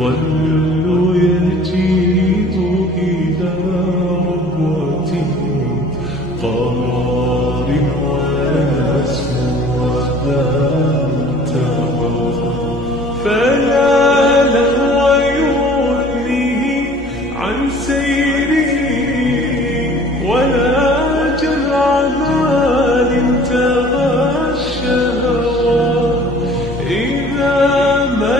يظل يجيء إلى ربوته قرار ويسمو ذات هوى فلا لهو يغنيه عن سيره ولا جمع مال تغى الشهوى إذا ما